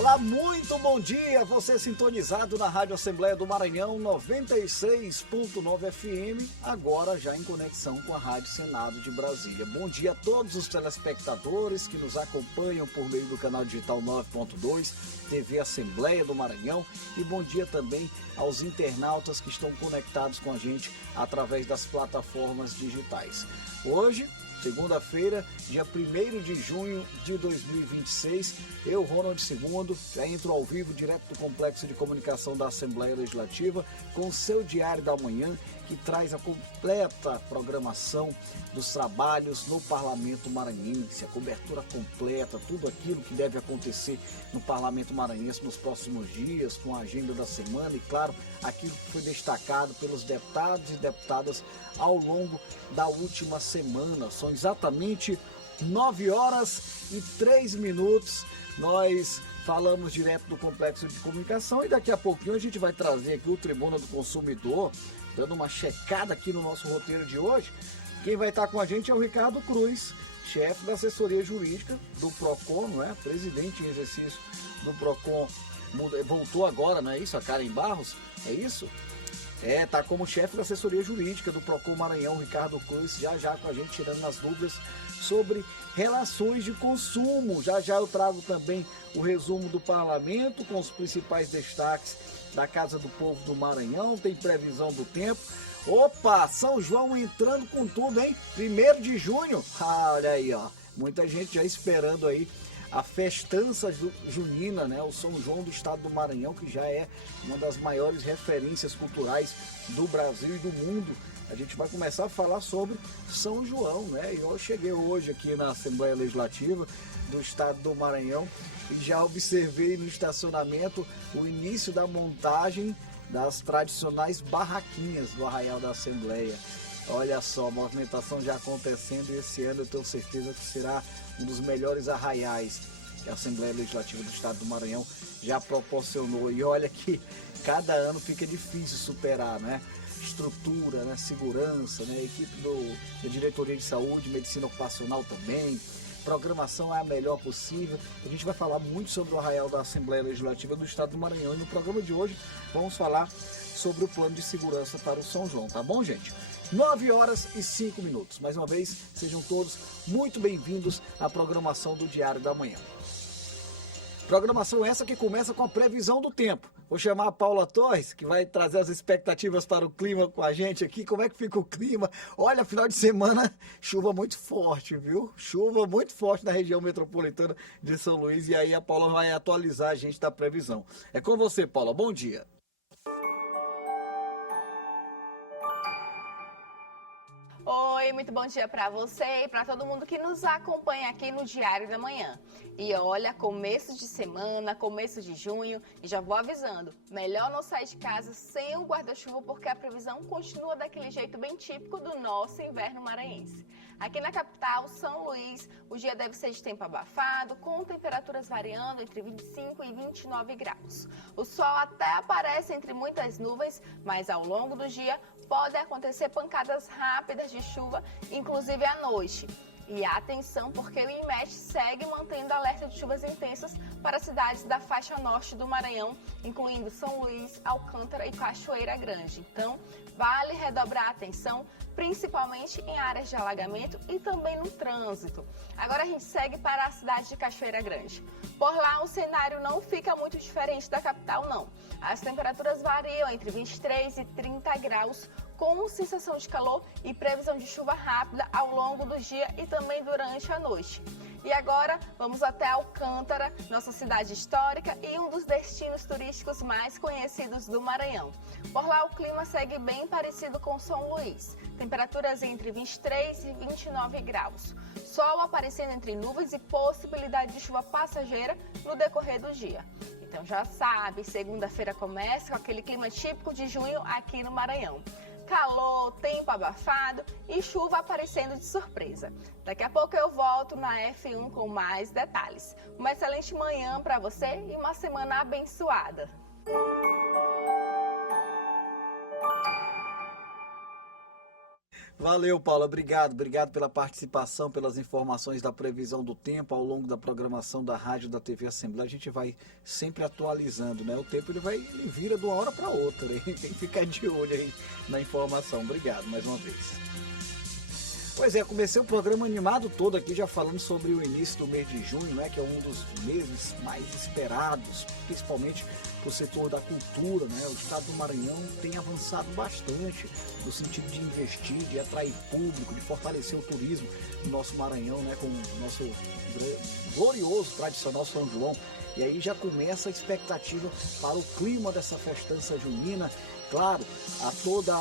Olá, muito bom dia, você sintonizado na Rádio Assembleia do Maranhão 96.9 FM, agora já em conexão com a Rádio Senado de Brasília. Bom dia a todos os telespectadores que nos acompanham por meio do canal digital 9.2, TV Assembleia do Maranhão, e bom dia também aos internautas que estão conectados com a gente através das plataformas digitais. Hoje, segunda-feira, dia 1º de junho de 2026, eu, Ronald II, já entro ao vivo direto do Complexo de Comunicação da Assembleia Legislativa com o seu Diário da Manhã, que traz a completa programação dos trabalhos no Parlamento Maranhense, a cobertura completa, tudo aquilo que deve acontecer no Parlamento Maranhense nos próximos dias, com a agenda da semana e, claro, aquilo que foi destacado pelos deputados e deputadas ao longo da última semana. São exatamente 9h03. Nós falamos direto do Complexo de Comunicação e daqui a pouquinho a gente vai trazer aqui o Tribuna do Consumidor, dando uma checada aqui no nosso roteiro de hoje. Quem vai estar com a gente é o Ricardo Cruz, chefe da assessoria jurídica do PROCON, não é? Presidente em exercício do PROCON, voltou agora, não é isso? A Karen Barros, é isso? Tá como chefe da assessoria jurídica do PROCON Maranhão, Ricardo Cruz, já com a gente tirando as dúvidas sobre relações de consumo. Já eu trago também o resumo do parlamento com os principais destaques da Casa do Povo do Maranhão, tem previsão do tempo. Opa, São João entrando com tudo, hein? 1º de junho, olha aí, ó, muita gente já esperando aí a festança junina, né? O São João do estado do Maranhão, que já é uma das maiores referências culturais do Brasil e do mundo. A gente vai começar a falar sobre São João, né? E eu cheguei hoje aqui na Assembleia Legislativa do estado do Maranhão e já observei no estacionamento o início da montagem das tradicionais barraquinhas do Arraial da Assembleia. Olha só, a movimentação já acontecendo e esse ano eu tenho certeza que será um dos melhores arraiais que a Assembleia Legislativa do estado do Maranhão já proporcionou. E olha que cada ano fica difícil superar, né? Estrutura, né? Segurança, né? Equipe da Diretoria de Saúde, Medicina Ocupacional também. Programação é a melhor possível. A gente vai falar muito sobre o Arraial da Assembleia Legislativa do estado do Maranhão. E no programa de hoje vamos falar sobre o plano de segurança para o São João, tá bom, gente? 9h05. Mais uma vez, sejam todos muito bem-vindos à programação do Diário da Manhã. Programação essa que começa com a previsão do tempo. Vou chamar a Paula Torres, que vai trazer as expectativas para o clima com a gente aqui. Como é que fica o clima? Olha, final de semana, chuva muito forte, viu? Chuva muito forte na região metropolitana de São Luís. E aí a Paula vai atualizar a gente da previsão. É com você, Paula. Bom dia. Oi, muito bom dia para você e para todo mundo que nos acompanha aqui no Diário da Manhã. E olha, começo de semana, começo de junho, e já vou avisando, melhor não sair de casa sem o guarda-chuva porque a previsão continua daquele jeito bem típico do nosso inverno maranhense. Aqui na capital, São Luís, o dia deve ser de tempo abafado, com temperaturas variando entre 25 e 29 graus. O sol até aparece entre muitas nuvens, mas ao longo do dia podem acontecer pancadas rápidas de chuva, inclusive à noite. E atenção, porque o INMET segue mantendo alerta de chuvas intensas para cidades da faixa norte do Maranhão, incluindo São Luís, Alcântara e Cachoeira Grande. Então, vale redobrar a atenção, principalmente em áreas de alagamento e também no trânsito. Agora a gente segue para a cidade de Cachoeira Grande. Por lá, o cenário não fica muito diferente da capital, não. As temperaturas variam entre 23 e 30 graus, com sensação de calor e previsão de chuva rápida ao longo do dia e também durante a noite. E agora vamos até Alcântara, nossa cidade histórica e um dos destinos turísticos mais conhecidos do Maranhão. Por lá o clima segue bem parecido com São Luís, temperaturas entre 23 e 29 graus. Sol aparecendo entre nuvens e possibilidade de chuva passageira no decorrer do dia. Então já sabe, segunda-feira começa com aquele clima típico de junho aqui no Maranhão. Calor, tempo abafado e chuva aparecendo de surpresa. Daqui a pouco eu volto na F1 com mais detalhes. Uma excelente manhã para você e uma semana abençoada. Valeu, Paulo. Obrigado pela participação, pelas informações da previsão do tempo ao longo da programação da rádio da TV Assembleia. A gente vai sempre atualizando, né? O tempo ele vira de uma hora para outra, né? Tem que ficar de olho aí na informação. Obrigado mais uma vez. Pois é, comecei o programa animado todo aqui já falando sobre o início do mês de junho, né, que é um dos meses mais esperados, principalmente para o setor da cultura, né? O estado do Maranhão tem avançado bastante no sentido de investir, de atrair público, de fortalecer o turismo no nosso Maranhão, né, com o nosso glorioso, tradicional São João. E aí já começa a expectativa para o clima dessa festança junina. Claro, há toda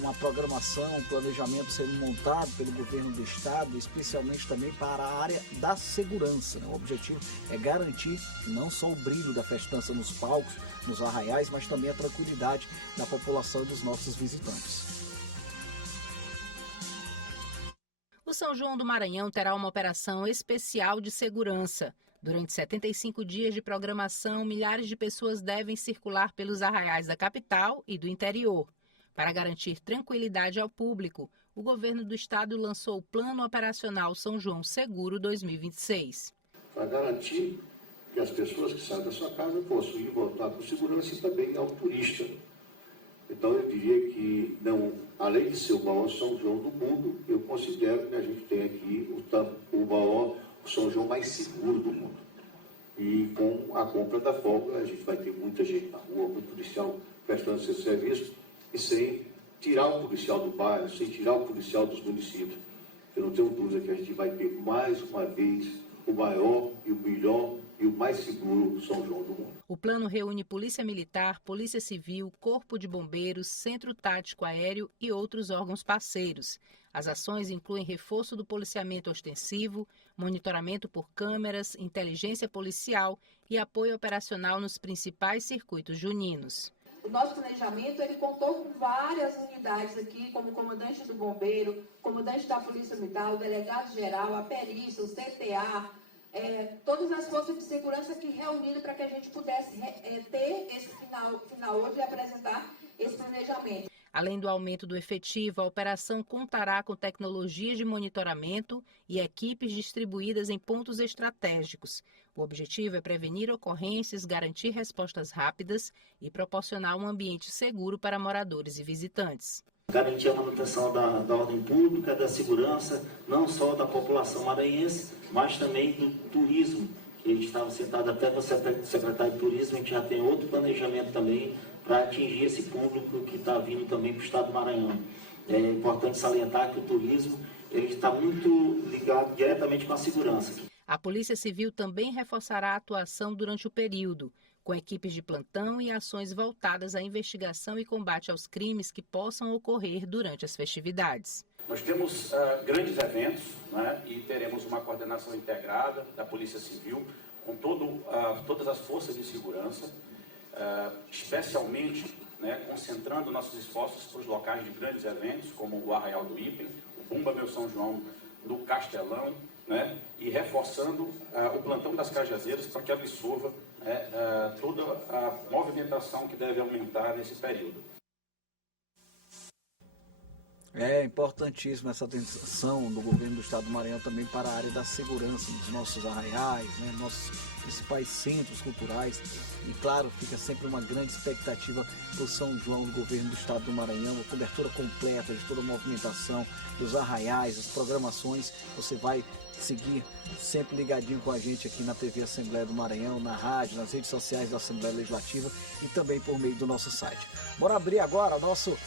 uma programação, um planejamento sendo montado pelo governo do estado, especialmente também para a área da segurança, né? O objetivo é garantir não só o brilho da festança nos palcos, nos arraiais, mas também a tranquilidade da população e dos nossos visitantes. O São João do Maranhão terá uma operação especial de segurança. Durante 75 dias de programação, milhares de pessoas devem circular pelos arraiais da capital e do interior. Para garantir tranquilidade ao público, o governo do estado lançou o Plano Operacional São João Seguro 2026. Para garantir que as pessoas que saem da sua casa possam ir voltar com segurança e também ao turista. Então eu diria que, não, além de ser o maior São João do mundo, eu considero que a gente tem aqui o maior São João mais seguro do mundo. E com a compra da folga, a gente vai ter muita gente na rua, muito policial prestando seu serviço, e sem tirar o policial do bairro, sem tirar o policial dos municípios. Eu não tenho dúvida que a gente vai ter mais uma vez o maior e o melhor e o mais seguro São João do mundo. O plano reúne Polícia Militar, Polícia Civil, Corpo de Bombeiros, Centro Tático Aéreo e outros órgãos parceiros. As ações incluem reforço do policiamento ostensivo, monitoramento por câmeras, inteligência policial e apoio operacional nos principais circuitos juninos. O nosso planejamento ele contou com várias unidades aqui, como o comandante do bombeiro, comandante da Polícia Militar, o delegado-geral, a perícia, o CTA, todas as forças de segurança aqui reunidas para que a gente pudesse ter esse final hoje e apresentar esse planejamento. Além do aumento do efetivo, a operação contará com tecnologias de monitoramento e equipes distribuídas em pontos estratégicos. O objetivo é prevenir ocorrências, garantir respostas rápidas e proporcionar um ambiente seguro para moradores e visitantes. Garantir a manutenção da ordem pública, da segurança, não só da população maranhense, mas também do turismo. A gente estava sentado até com o secretário de Turismo, a gente já tem outro planejamento também para atingir esse público que está vindo também para o estado do Maranhão. É importante salientar que o turismo ele está muito ligado diretamente com a segurança. A Polícia Civil também reforçará a atuação durante o período, com equipes de plantão e ações voltadas à investigação e combate aos crimes que possam ocorrer durante as festividades. Nós temos grandes eventos, né, e teremos uma coordenação integrada da Polícia Civil com todas as forças de segurança, especialmente, né, concentrando nossos esforços para os locais de grandes eventos, como o Arraial do Ipen, o Bumba Meu São João do Castelão, né, e reforçando o plantão das Cajazeiras para que absorva toda a movimentação que deve aumentar nesse período. É importantíssima essa atenção do governo do estado do Maranhão também para a área da segurança dos nossos arraiais, né, nossos principais centros culturais. E claro, fica sempre uma grande expectativa do São João do governo do estado do Maranhão, a cobertura completa de toda a movimentação dos arraiais, as programações. Você vai seguir sempre ligadinho com a gente aqui na TV Assembleia do Maranhão, na rádio, nas redes sociais da Assembleia Legislativa e também por meio do nosso site. Bora abrir agora o nosso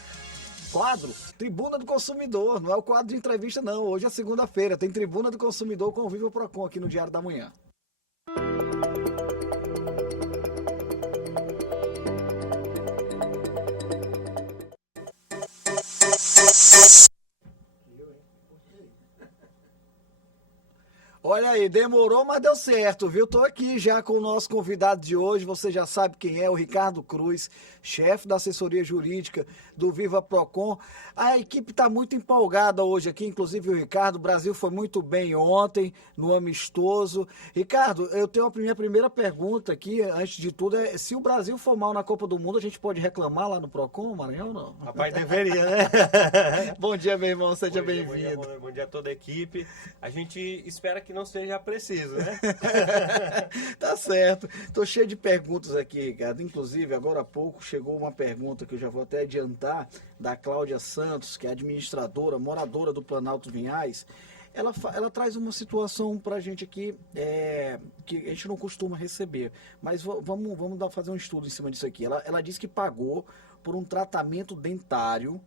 quadro Tribuna do Consumidor. Não é o quadro de entrevista não, hoje é segunda-feira, tem Tribuna do Consumidor com o Viva Procon aqui no Diário da Manhã. Olha aí, demorou, mas deu certo, viu? Tô aqui já com o nosso convidado de hoje, você já sabe quem é, o Ricardo Cruz, chefe da assessoria jurídica do Viva Procon. A equipe tá muito empolgada hoje aqui, inclusive o Ricardo, o Brasil foi muito bem ontem, no amistoso. Ricardo, eu tenho a minha primeira pergunta aqui, antes de tudo, é se o Brasil for mal na Copa do Mundo, a gente pode reclamar lá no Procon, Maranhão, ou não? Rapaz, deveria, né? Bom dia, meu irmão, seja bem-vindo. Bom dia a toda a equipe. A gente espera que não seja preciso, né? Tá certo. Tô cheio de perguntas aqui, Ricardo. Inclusive, agora há pouco chegou uma pergunta que eu já vou até adiantar, da Cláudia Santos, que é administradora, moradora do Planalto Vinhais. Ela traz uma situação pra gente aqui que a gente não costuma receber. Mas vamos fazer um estudo em cima disso aqui. Ela diz que pagou por um tratamento dentário,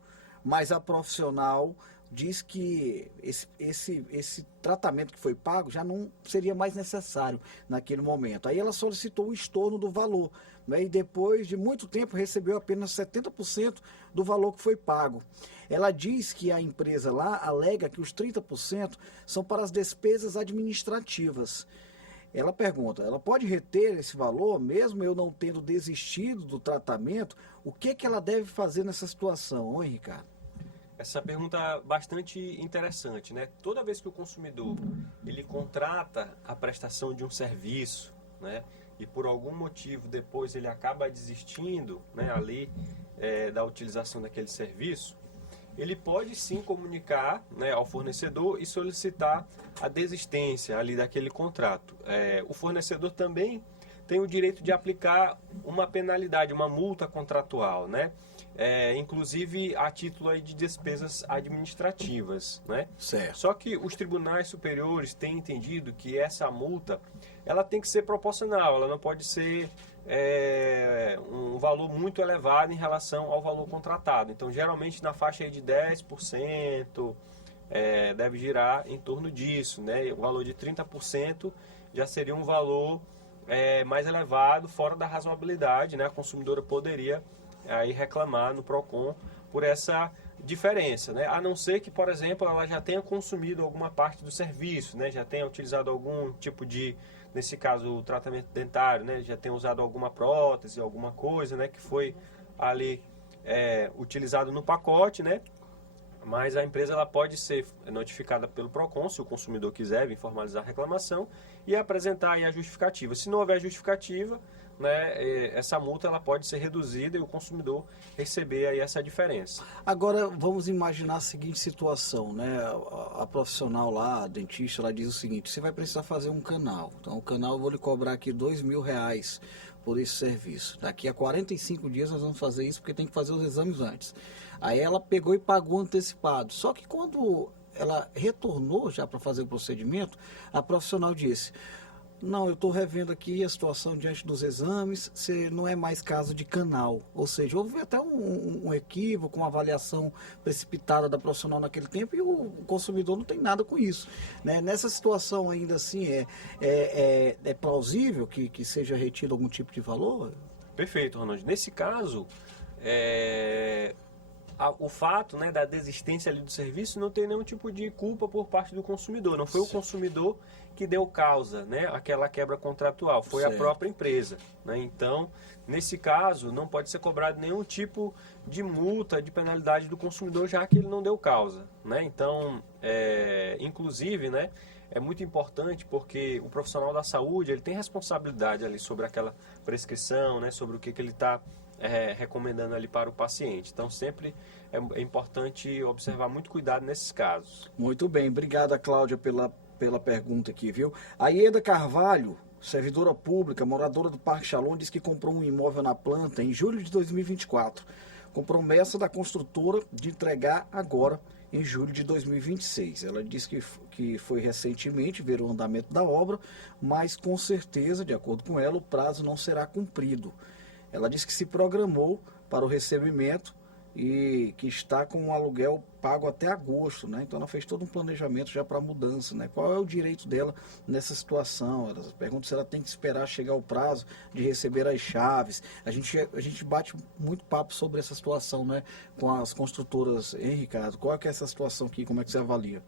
mas a profissional diz que esse tratamento que foi pago já não seria mais necessário naquele momento. Aí ela solicitou o estorno do valor, né, e depois de muito tempo recebeu apenas 70% do valor que foi pago. Ela diz que a empresa lá alega que os 30% são para as despesas administrativas. Ela pergunta, ela pode reter esse valor, mesmo eu não tendo desistido do tratamento? O que ela deve fazer nessa situação? Oi, Ricardo. Essa pergunta é bastante interessante, né? Toda vez que o consumidor ele contrata a prestação de um serviço, né, e por algum motivo depois ele acaba desistindo, né, ali da utilização daquele serviço, ele pode sim comunicar, né, ao fornecedor e solicitar a desistência ali daquele contrato. O fornecedor também tem o direito de aplicar uma penalidade, uma multa contratual, né? Inclusive a título aí de despesas administrativas, né? Certo. Só que os tribunais superiores têm entendido que essa multa ela tem que ser proporcional, ela não pode ser um valor muito elevado em relação ao valor contratado. Então, geralmente na faixa aí de 10%, deve girar em torno disso, né? O valor de 30% já seria um valor mais elevado, fora da razoabilidade, né? A consumidora poderia aí reclamar no Procon por essa diferença, né? A não ser que, por exemplo, ela já tenha consumido alguma parte do serviço, né? Já tenha utilizado algum tipo de, nesse caso, o tratamento dentário, né? Já tenha usado alguma prótese, alguma coisa, né? Que foi ali utilizado no pacote, né? Mas a empresa ela pode ser notificada pelo Procon, se o consumidor quiser vir formalizar a reclamação e apresentar aí a justificativa. Se não houver justificativa, né, essa multa ela pode ser reduzida e o consumidor receber aí essa diferença. Agora vamos imaginar a seguinte situação, né? A profissional lá, a dentista, ela diz o seguinte: você vai precisar fazer um canal. Então o canal eu vou lhe cobrar aqui R$2.000 por esse serviço. Daqui a 45 dias nós vamos fazer isso porque tem que fazer os exames antes. Aí ela pegou e pagou antecipado. Só que quando ela retornou já para fazer o procedimento, a profissional disse: não, eu estou revendo aqui a situação diante dos exames, não é mais caso de canal. Ou seja, houve até um equívoco, uma avaliação precipitada da profissional naquele tempo e o consumidor não tem nada com isso, né? Nessa situação ainda assim, é plausível que seja retido algum tipo de valor? Perfeito, Ronald. Nesse caso, o fato, né, da desistência ali do serviço não tem nenhum tipo de culpa por parte do consumidor. Não foi o consumidor que deu causa, né, àquela quebra contratual, foi certo. A própria empresa, né? Então, nesse caso, não pode ser cobrado nenhum tipo de multa, de penalidade do consumidor, já que ele não deu causa, né? Então, inclusive, né, é muito importante porque o profissional da saúde ele tem responsabilidade ali sobre aquela prescrição, né, sobre o que ele está recomendando ali para o paciente. Então, sempre é importante observar muito cuidado nesses casos. Muito bem, obrigada, Cláudia, pela pergunta aqui, viu? A Ieda Carvalho, servidora pública, moradora do Parque Shalom, diz que comprou um imóvel na planta em julho de 2024, com promessa da construtora de entregar agora em julho de 2026. Ela diz que foi recentemente ver o andamento da obra, mas com certeza, de acordo com ela, o prazo não será cumprido. Ela diz que se programou para o recebimento e que está com um aluguel pago até agosto, né? Então ela fez todo um planejamento já para mudança, né? Qual é o direito dela nessa situação? Ela pergunta se ela tem que esperar chegar o prazo de receber as chaves. A gente bate muito papo sobre essa situação, né? Com as construtoras, hein, Ricardo? Qual é que é essa situação aqui? Como é que você avalia?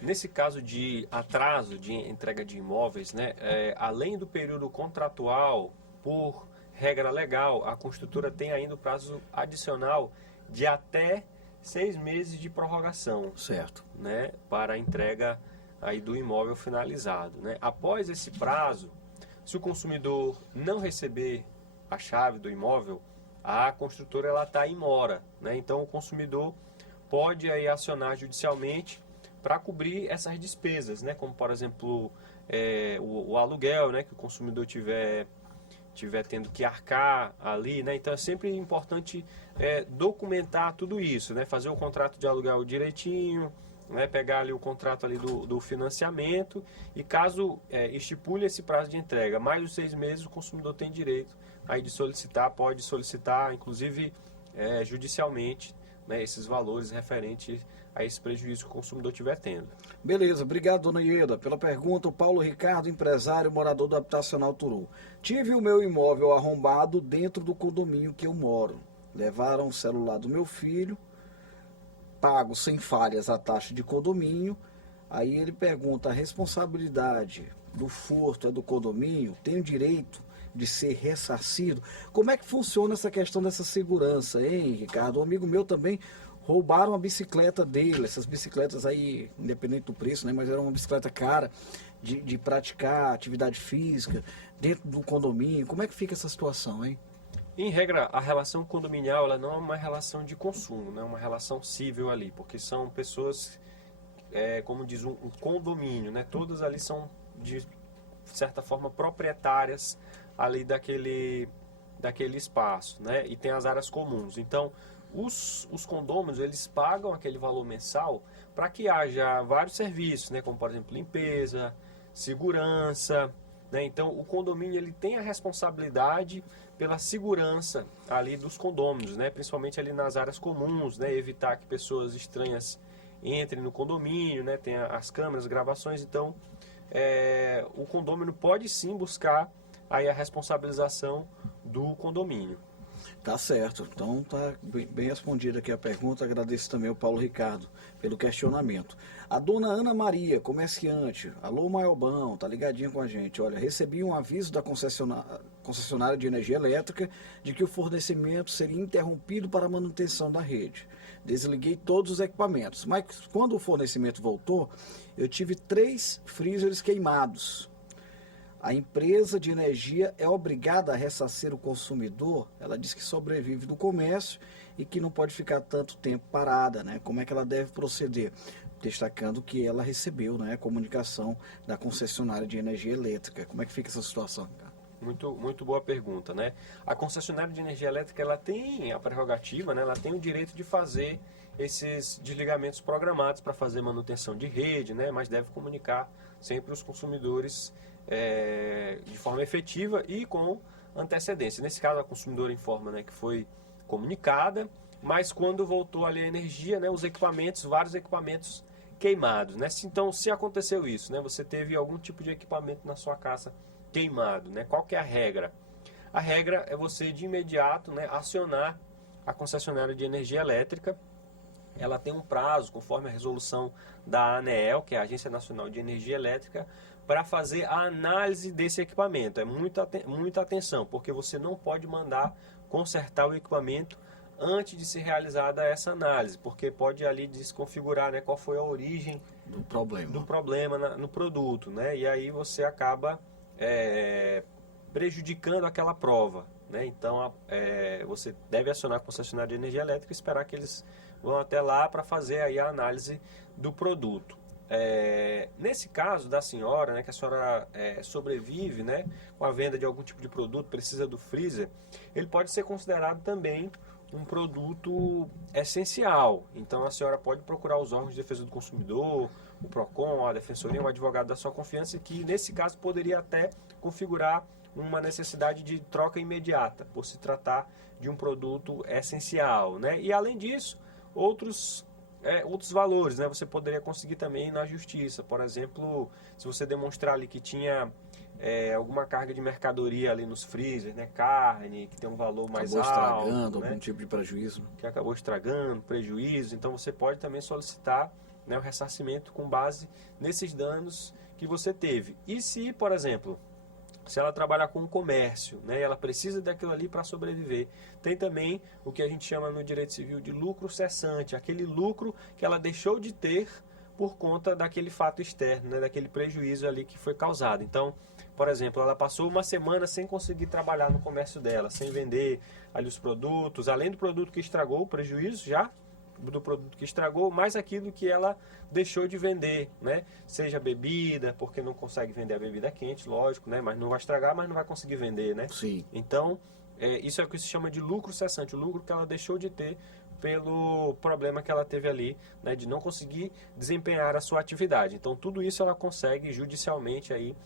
Nesse caso de atraso de entrega de imóveis, né? Além do período contratual, por regra legal, a construtora tem ainda o prazo adicional de até 6 meses de prorrogação, Certo. né, para a entrega aí do imóvel finalizado, né? Após esse prazo, se o consumidor não receber a chave do imóvel, a construtora ela está em mora, né? Então o consumidor pode aí acionar judicialmente para cobrir essas despesas, né? Como por exemplo o aluguel, né, que o consumidor tiver tendo que arcar ali, né? Então é sempre importante documentar tudo isso, né? Fazer o contrato de aluguel direitinho, né? Pegar ali o contrato ali do financiamento e caso estipule esse prazo de entrega, mais de 6 meses, o consumidor tem direito aí de solicitar, pode solicitar, inclusive judicialmente, né? Esses valores referentes a esse prejuízo que o consumidor estiver tendo. Beleza, obrigado, dona Ieda, pela pergunta. O Paulo Ricardo, empresário, morador do Habitacional Turu. Tive o meu imóvel arrombado dentro do condomínio que eu moro. Levaram o celular do meu filho, pago sem falhas a taxa de condomínio. Aí ele pergunta, a responsabilidade do furto é do condomínio? Tem o direito de ser ressarcido? Como é que funciona essa questão dessa segurança, hein, Ricardo? Um amigo meu também roubaram a bicicleta dele, essas bicicletas aí, independente do preço, né? Mas era uma bicicleta cara de praticar atividade física dentro do condomínio. Como é que fica essa situação, hein? Em regra, a relação condominial ela não é uma relação de consumo, não é uma relação civil ali, porque são pessoas, como diz um condomínio, né? Todas ali são, de certa forma, proprietárias ali daquele espaço, né? E tem as áreas comuns. Então, os condôminos, eles pagam aquele valor mensal para que haja vários serviços, né? Como, por exemplo, limpeza, segurança, né? Então, o condomínio ele tem a responsabilidade pela segurança ali dos condôminos, né? Principalmente ali nas áreas comuns, né? Evitar que pessoas estranhas entrem no condomínio, né? Tem as câmeras, gravações, então o condômino pode sim buscar aí a responsabilização do condomínio. Tá certo, então tá bem respondida aqui a pergunta. Agradeço também ao Paulo Ricardo pelo questionamento. A dona Ana Maria, comerciante, alô Maiobão, tá ligadinha com a gente. Olha, recebi um aviso da concessionária de energia elétrica de que o fornecimento seria interrompido para a manutenção da rede. Desliguei todos os equipamentos, mas quando o fornecimento voltou, eu tive 3 freezers queimados. A empresa de energia é obrigada a ressarcir o consumidor? Ela diz que sobrevive do comércio e que não pode ficar tanto tempo parada, né? Como é que ela deve proceder? Destacando que ela recebeu, né, a comunicação da concessionária de energia elétrica. Como é que fica essa situação, cara? Muito boa pergunta, né? A concessionária de energia elétrica, ela tem a prerrogativa, né? Ela tem o direito de fazer esses desligamentos programados para fazer manutenção de rede, né? Mas deve comunicar sempre os consumidores de forma efetiva e com antecedência. Nesse caso, a consumidora informa, né, que foi comunicada, mas quando voltou ali a energia, né, os equipamentos, vários equipamentos queimados, né? Então, se aconteceu isso, né, você teve algum tipo de equipamento na sua casa queimado, né? Qual que é a regra? A regra é você de imediato, né, acionar a concessionária de energia elétrica. Ela tem um prazo, conforme a resolução da ANEEL, que é a Agência Nacional de Energia Elétrica, para fazer a análise desse equipamento. É muita atenção, porque você não pode mandar consertar o equipamento antes de ser realizada essa análise, porque pode ali desconfigurar, né, qual foi a origem do problema no produto, né? E aí você acaba prejudicando aquela prova, né? Então você deve acionar a concessionária de energia elétrica e esperar que eles vão até lá para fazer aí a análise do produto. Nesse caso da senhora, né, que a senhora sobrevive, né, com a venda de algum tipo de produto, precisa do freezer, ele pode ser considerado também um produto essencial. Então a senhora pode procurar os órgãos de defesa do consumidor, o PROCON, a Defensoria, um advogado da sua confiança, que nesse caso poderia até configurar uma necessidade de troca imediata, por se tratar de um produto essencial, né? E além disso, outros valores, né? Você poderia conseguir também na justiça, por exemplo, se você demonstrar ali que tinha alguma carga de mercadoria ali nos freezers, né? Carne, que tem um valor mais alto. Acabou estragando, né? algum tipo de prejuízo. Que acabou estragando, prejuízo. Então você pode também solicitar, né, o ressarcimento com base nesses danos que você teve. E se, por exemplo, se ela trabalha com um comércio, né, e ela precisa daquilo ali para sobreviver, tem também o que a gente chama no direito civil de lucro cessante, aquele lucro que ela deixou de ter por conta daquele fato externo, né, daquele prejuízo ali que foi causado. Então, por exemplo, ela passou uma semana sem conseguir trabalhar no comércio dela, sem vender ali os produtos, além do produto que estragou, o prejuízo já do produto que estragou, mais aquilo que ela deixou de vender, né? Seja bebida, porque não consegue vender a bebida quente, lógico, né? Mas não vai estragar, mas não vai conseguir vender, né? Sim. Então, isso é o que se chama de lucro cessante, o lucro que ela deixou de ter pelo problema que ela teve ali, né? De não conseguir desempenhar a sua atividade. Então, tudo isso ela consegue judicialmente aí,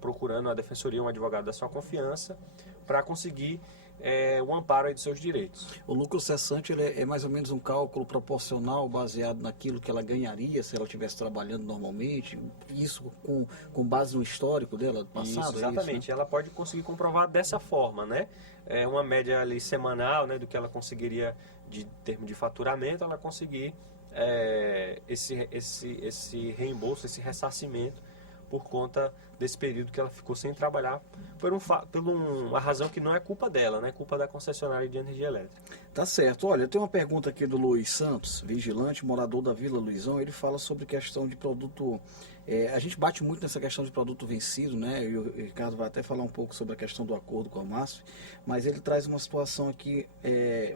procurando a defensoria, um advogado da sua confiança, para conseguir o amparo aí dos seus direitos. O lucro cessante ele é mais ou menos um cálculo proporcional baseado naquilo que ela ganharia se ela estivesse trabalhando normalmente, isso com base no histórico dela do passado? Isso, exatamente. Isso, né? Ela pode conseguir comprovar dessa forma, né? Uma média ali semanal, né, do que ela conseguiria de termo de faturamento, ela conseguir esse reembolso, esse ressarcimento por conta desse período que ela ficou sem trabalhar por uma razão que não é culpa dela, né? Culpa da concessionária de energia elétrica. Tá certo. Olha, tem uma pergunta aqui do Luiz Santos, vigilante, morador da Vila Luizão. Ele fala sobre questão de produto... a gente bate muito nessa questão de produto vencido, né? E o Ricardo vai até falar um pouco sobre a questão do acordo com a MASF, mas ele traz uma situação aqui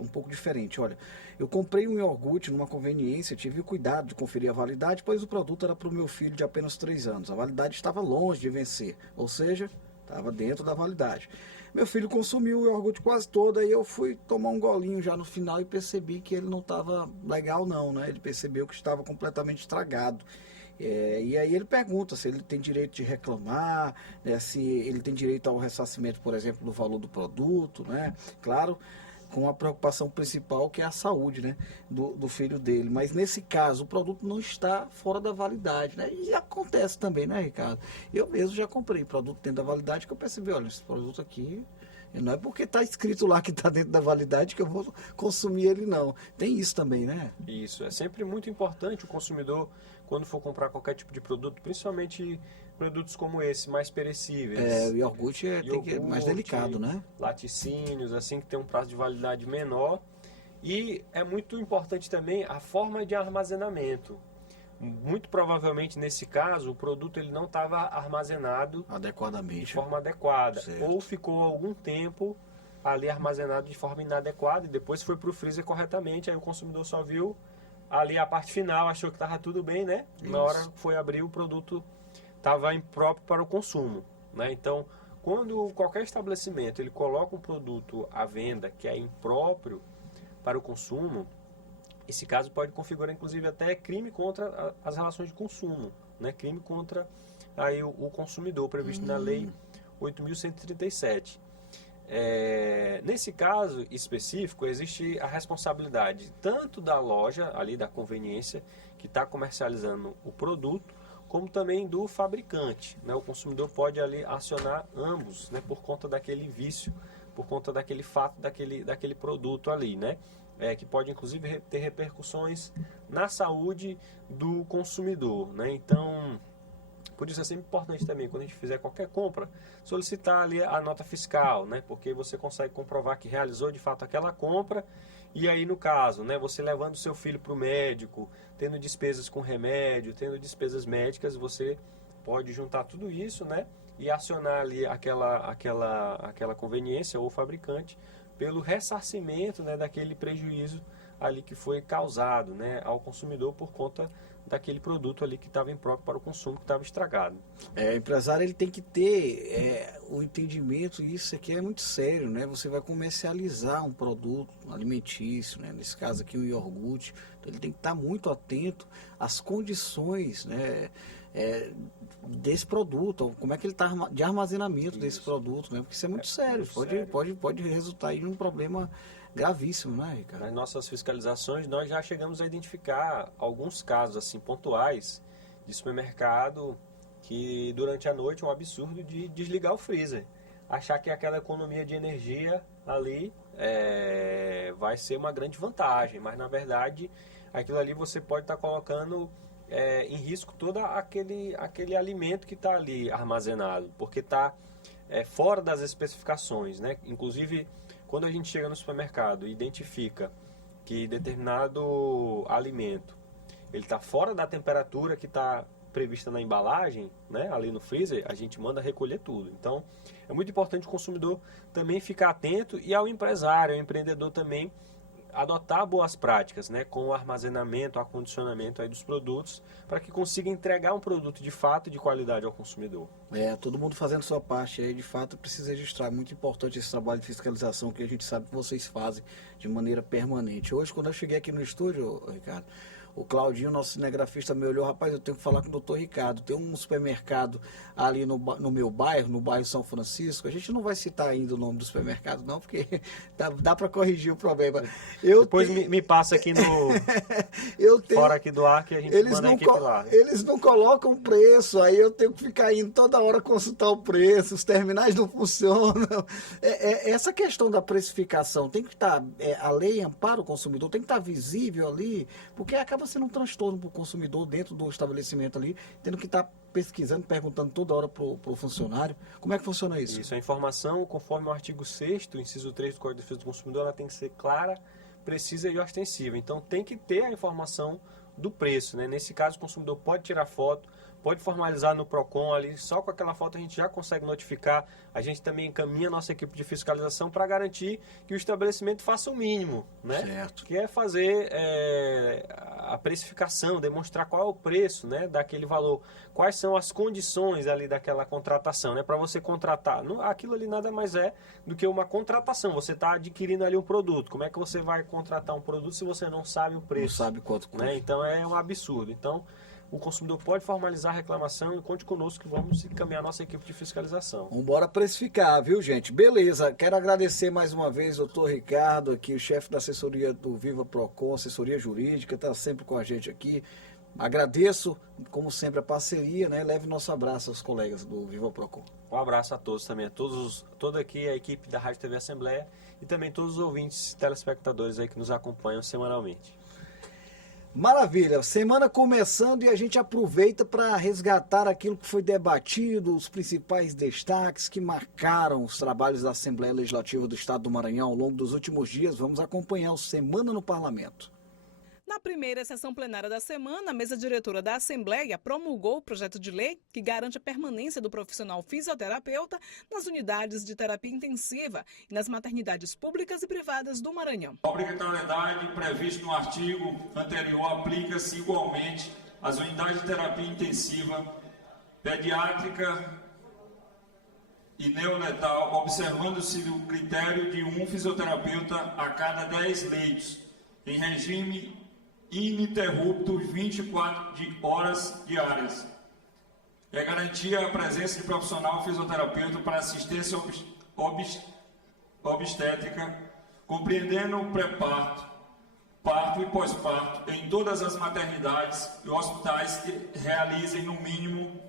um pouco diferente. Olha, eu comprei um iogurte numa conveniência, tive o cuidado de conferir a validade, pois o produto era para o meu filho de apenas 3 anos. A validade estava longe de vencer, ou seja, estava dentro da validade. Meu filho consumiu o iogurte quase todo, aí eu fui tomar um golinho já no final e percebi que ele não estava legal não, né? Ele percebeu que estava completamente estragado. E aí ele pergunta se ele tem direito de reclamar, né, se ele tem direito ao ressarcimento, por exemplo, do valor do produto, né? Claro, com a preocupação principal que é a saúde, né, do filho dele. Mas nesse caso, o produto não está fora da validade, né? E acontece também, né, Ricardo? Eu mesmo já comprei produto dentro da validade que eu percebi, olha, esse produto aqui... Não é porque está escrito lá que está dentro da validade que eu vou consumir ele, não. Tem isso também, né? Isso. É sempre muito importante o consumidor, quando for comprar qualquer tipo de produto, principalmente produtos como esse, mais perecíveis. O iogurte é mais delicado, né? Laticínios, assim, que tem um prazo de validade menor. E é muito importante também a forma de armazenamento. Muito provavelmente, nesse caso, o produto ele não estava armazenado adequadamente, de forma adequada. Certo. Ou ficou algum tempo ali armazenado de forma inadequada e depois foi para o freezer corretamente. Aí o consumidor só viu ali a parte final, achou que estava tudo bem, né? Isso. Na hora que foi abrir, o produto estava impróprio para o consumo, né? Então, quando qualquer estabelecimento ele coloca um produto à venda que é impróprio para o consumo, esse caso pode configurar, inclusive, até crime contra as relações de consumo, né? Crime contra aí, o consumidor, previsto na Lei 8.137. Nesse caso específico, existe a responsabilidade tanto da loja, ali da conveniência, que está comercializando o produto, como também do fabricante, né? O consumidor pode ali acionar ambos, né? Por conta daquele vício, por conta daquele fato, daquele produto ali, né? Que pode inclusive ter repercussões na saúde do consumidor, né? Então, por isso é sempre importante também, quando a gente fizer qualquer compra, solicitar ali a nota fiscal, né? Porque você consegue comprovar que realizou de fato aquela compra. E aí, no caso, né, você levando seu filho para o médico, tendo despesas com remédio, tendo despesas médicas, você pode juntar tudo isso, né, e acionar ali aquela conveniência ou fabricante pelo ressarcimento, né, daquele prejuízo ali que foi causado, né, ao consumidor por conta daquele produto ali que estava impróprio para o consumo, que estava estragado. O empresário ele tem que ter o entendimento, e isso aqui é muito sério, né? Você vai comercializar um produto alimentício, né? Nesse caso aqui um iogurte, então ele tem que estar muito atento às condições, né, desse produto, como é que ele está de armazenamento desse produto, né? Porque isso é muito sério, pode resultar em um problema gravíssimo, né, Ricardo? Nas nossas fiscalizações, nós já chegamos a identificar alguns casos assim pontuais de supermercado que durante a noite é um absurdo de desligar o freezer. Achar que aquela economia de energia ali vai ser uma grande vantagem, mas na verdade aquilo ali você pode estar colocando em risco todo aquele alimento que está ali armazenado, porque está fora das especificações, né? Inclusive, quando a gente chega no supermercado e identifica que determinado alimento ele está fora da temperatura que está prevista na embalagem, né, ali no freezer, a gente manda recolher tudo. Então, é muito importante o consumidor também ficar atento e ao empresário, ao empreendedor também adotar boas práticas, né, com o armazenamento, acondicionamento aí dos produtos, para que consiga entregar um produto de fato e de qualidade ao consumidor. Todo mundo fazendo sua parte aí, de fato, precisa registrar. É muito importante esse trabalho de fiscalização que a gente sabe que vocês fazem de maneira permanente. Hoje, quando eu cheguei aqui no estúdio, Ricardo, o Claudinho, nosso cinegrafista, me olhou: rapaz, eu tenho que falar com o doutor Ricardo. Tem um supermercado ali no meu bairro, no bairro São Francisco. A gente não vai citar ainda o nome do supermercado, não, porque dá para corrigir o problema. Depois me passa aqui fora aqui do ar que a gente manda a equipe lá. Eles não colocam preço, aí eu tenho que ficar indo toda hora consultar o preço, os terminais não funcionam. Essa questão da precificação tem que estar, a lei ampara o consumidor, tem que estar visível ali, porque acaba sendo um transtorno para o consumidor dentro do estabelecimento ali, tendo que estar pesquisando, perguntando toda hora para o funcionário. Como é que funciona isso? Isso, a informação, conforme o artigo 6º, inciso 3 do Código de Defesa do Consumidor, ela tem que ser clara, precisa e ostensiva. Então tem que ter a informação do preço, né? Nesse caso, o consumidor pode tirar foto, pode formalizar no PROCON ali, só com aquela foto a gente já consegue notificar. A gente também encaminha a nossa equipe de fiscalização para garantir que o estabelecimento faça o mínimo, né? Certo. Que é fazer a precificação, demonstrar qual é o preço, né, daquele valor, quais são as condições ali daquela contratação, né? Para você contratar, aquilo ali nada mais é do que uma contratação. Você está adquirindo ali um produto. Como é que você vai contratar um produto se você não sabe o preço? Não sabe quanto custa. Né? Então é um absurdo. Então, o consumidor pode formalizar a reclamação e conte conosco que vamos encaminhar a nossa equipe de fiscalização. Vamos embora precificar, viu, gente? Beleza, quero agradecer mais uma vez o doutor Ricardo, aqui, o chefe da assessoria do Viva Procon, assessoria jurídica, está sempre com a gente aqui. Agradeço, como sempre, a parceria, né? Leve nosso abraço aos colegas do Viva Procon. Um abraço a todos também, toda aqui a equipe da Rádio TV Assembleia e também todos os ouvintes e telespectadores aí que nos acompanham semanalmente. Maravilha, semana começando e a gente aproveita para resgatar aquilo que foi debatido, os principais destaques que marcaram os trabalhos da Assembleia Legislativa do Estado do Maranhão ao longo dos últimos dias. Vamos acompanhar o Semana no Parlamento. Na primeira sessão plenária da semana, a mesa diretora da Assembleia promulgou o projeto de lei que garante a permanência do profissional fisioterapeuta nas unidades de terapia intensiva e nas maternidades públicas e privadas do Maranhão. A obrigatoriedade prevista no artigo anterior aplica-se igualmente às unidades de terapia intensiva, pediátrica e neonatal, observando-se o critério de um fisioterapeuta a cada 10 leitos, em regime ininterrupto 24 horas diárias. É garantia a presença de profissional fisioterapeuta para assistência obstétrica, compreendendo o pré-parto, parto e pós-parto em todas as maternidades e hospitais que realizem no mínimo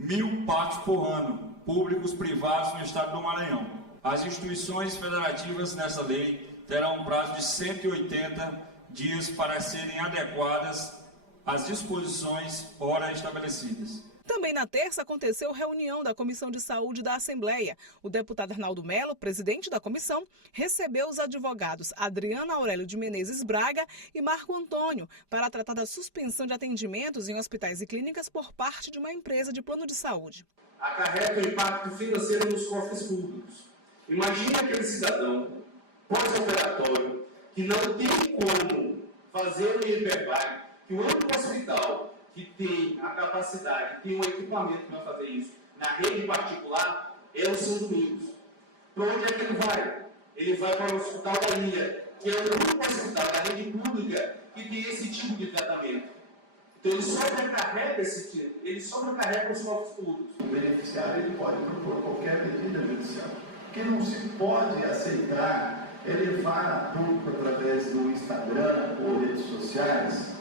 1.000 partos por ano, públicos, privados no estado do Maranhão. As instituições federativas nessa lei terão um prazo de 180 dias para serem adequadas às disposições ora estabelecidas. Também na terça aconteceu reunião da Comissão de Saúde da Assembleia. O deputado Arnaldo Melo, presidente da comissão, recebeu os advogados Adriana Aurélio de Menezes Braga e Marco Antônio para tratar da suspensão de atendimentos em hospitais e clínicas por parte de uma empresa de plano de saúde. Acarreta o impacto financeiro nos cofres públicos. Imagine aquele cidadão pós-operatório que não tem como fazer o hiperbague, que o único hospital que tem a capacidade, tem um equipamento para fazer isso na rede particular é o São Domingos. Para onde é que ele vai? Ele vai para o Hospital da Ilha, que é o único hospital da rede pública que tem esse tipo de tratamento. Então ele sobrecarrega os cofres públicos. O beneficiário ele pode propor qualquer medida judicial. O que não se pode aceitar é levar a público através do Instagram ou redes sociais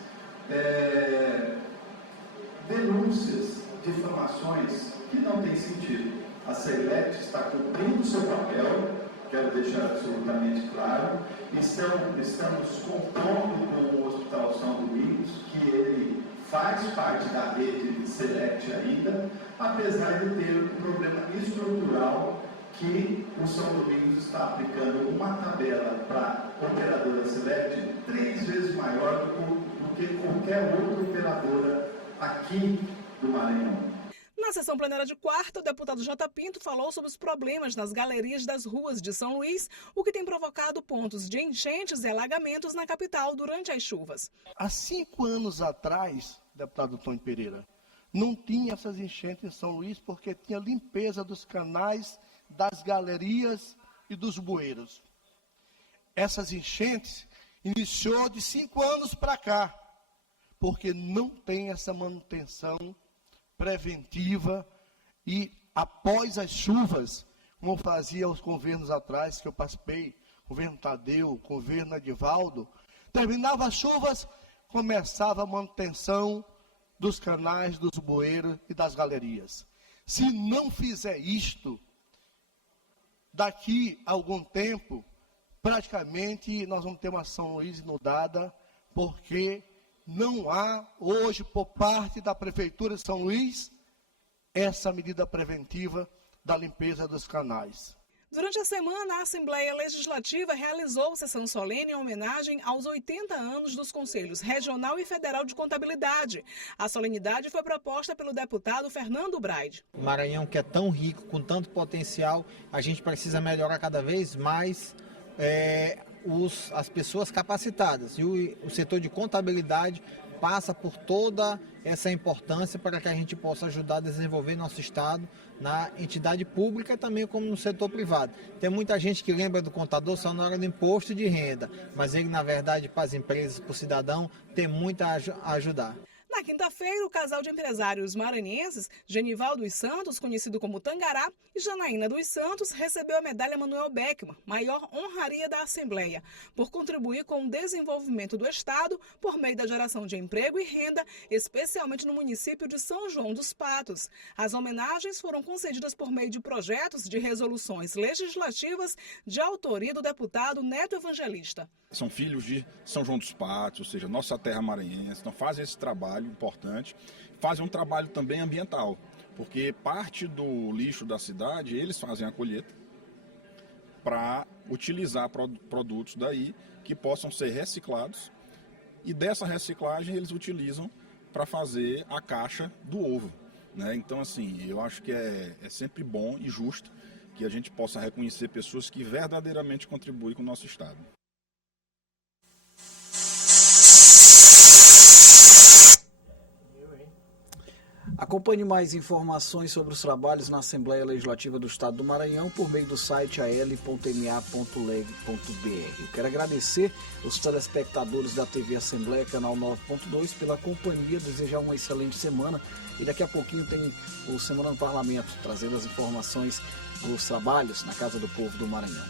denúncias, difamações que não têm sentido. A Select está cumprindo seu papel, quero deixar absolutamente claro. Estamos compondo com o Hospital São Domingos, que ele faz parte da rede Select ainda, apesar de ter um problema estrutural que o São Domingos está aplicando uma tabela para a operadora Select 3 vezes maior do que qualquer outra operadora aqui do Maranhão. Na sessão plenária de quarta, o deputado J. Pinto falou sobre os problemas nas galerias das ruas de São Luís, o que tem provocado pontos de enchentes e alagamentos na capital durante as chuvas. Há 5 anos atrás, deputado Tony Pereira, não tinha essas enchentes em São Luís porque tinha limpeza dos canais, das galerias e dos bueiros. Essas enchentes iniciou de 5 anos para cá, porque não tem essa manutenção preventiva e após as chuvas, como fazia os governos atrás, que eu participei, governo Tadeu, governo Edivaldo, terminava as chuvas, começava a manutenção dos canais, dos bueiros e das galerias. Se não fizer isto, daqui a algum tempo, praticamente nós vamos ter uma São Luís inundada, porque não há hoje, por parte da Prefeitura de São Luís, essa medida preventiva da limpeza dos canais. Durante a semana, a Assembleia Legislativa realizou sessão solene em homenagem aos 80 anos dos Conselhos Regional e Federal de Contabilidade. A solenidade foi proposta pelo deputado Fernando Braide. O Maranhão, que é tão rico, com tanto potencial, a gente precisa melhorar cada vez mais as pessoas capacitadas. E o setor de contabilidade passa por toda essa importância para que a gente possa ajudar a desenvolver nosso Estado na entidade pública e também como no setor privado. Tem muita gente que lembra do contador só na hora do imposto de renda, mas ele, na verdade, para as empresas, para o cidadão, tem muito a ajudar. Na quinta-feira, o casal de empresários maranhenses, Genival dos Santos, conhecido como Tangará, e Janaína dos Santos, recebeu a medalha Manuel Beckmann, maior honraria da Assembleia, por contribuir com o desenvolvimento do Estado por meio da geração de emprego e renda, especialmente no município de São João dos Patos. As homenagens foram concedidas por meio de projetos de resoluções legislativas de autoria do deputado Neto Evangelista. São filhos de São João dos Patos, ou seja, nossa terra maranhense, então fazem esse trabalho importante, fazem um trabalho também ambiental, porque parte do lixo da cidade, eles fazem a colheita para utilizar produtos daí que possam ser reciclados, e dessa reciclagem eles utilizam para fazer a caixa do ovo, né? Então, assim, eu acho que é sempre bom e justo que a gente possa reconhecer pessoas que verdadeiramente contribuem com o nosso Estado. Acompanhe mais informações sobre os trabalhos na Assembleia Legislativa do Estado do Maranhão por meio do site al.ma.leg.br. Eu quero agradecer os telespectadores da TV Assembleia, canal 9.2, pela companhia, desejar uma excelente semana e daqui a pouquinho tem o Semana no Parlamento, trazendo as informações dos trabalhos na Casa do Povo do Maranhão.